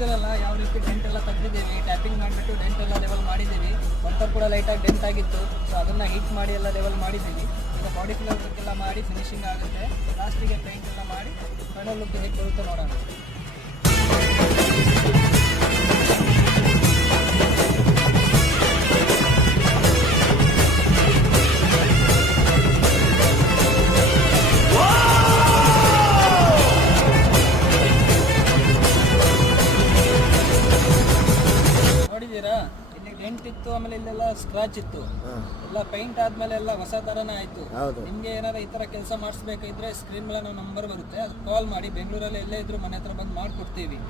ನೋಡಿದಿರಲ್ಲ ಯಾವ ರೀತಿ ಡೆಂಟ್ ಎಲ್ಲ ತೆಗೆದಿದ್ದೀವಿ, ಟ್ಯಾಪಿಂಗ್ ಮಾಡಿಬಿಟ್ಟು ಡೆಂಟ್ ಎಲ್ಲ ಲೆವೆಲ್ ಮಾಡಿದ್ದೀವಿ. ಬಂಪರ್ ಕೂಡ ಲೈಟಾಗಿ ಡೆಂಟ್ ಆಗಿತ್ತು, ಸೊ ಅದನ್ನು ಹೀಟ್ ಮಾಡಿ ಎಲ್ಲ ಲೆವೆಲ್ ಮಾಡಿದ್ದೀವಿ. ಈಗ ಬಾಡಿ ಕಲರ್ ವರ್ಕ್ ಎಲ್ಲ ಮಾಡಿ ಫಿನಿಶಿಂಗ್ ಆಗುತ್ತೆ. ಲಾಸ್ಟಿಗೆ ಪೇಂಟ್ ಎಲ್ಲ ಮಾಡಿ ಫೈನಲ್ ಲುಕ್ ಹೇಗೆ ಬರುತ್ತೆ ನೋಡೋಣ. ನೋಡಿದ್ದೀರಾ, ಇಲ್ಲಿ ಡೆಂಟ್ ಇತ್ತು, ಆಮೇಲೆ ಇಲ್ಲೆಲ್ಲ ಸ್ಕ್ರಾಚ್ ಇತ್ತು. ಎಲ್ಲ ಪೇಂಟ್ ಆದ್ಮೇಲೆ ಎಲ್ಲ ಹೊಸ ತರನೇ ಆಯ್ತು. ನಿಮ್ಗೆ ಏನಾದ್ರು ಈ ತರ ಕೆಲಸ ಮಾಡಿಸ್ಬೇಕಿದ್ರೆ ಸ್ಕ್ರೀನ್ ಮೇಲೆ ನಾವು ನಂಬರ್ ಬರುತ್ತೆ, ಅದು ಕಾಲ್ ಮಾಡಿ. ಬೆಂಗಳೂರಲ್ಲಿ ಎಲ್ಲೇ ಇದ್ರು ಮನೆ ಹತ್ರ ಬಂದು ಮಾಡ್ಕೊಡ್ತೀವಿ.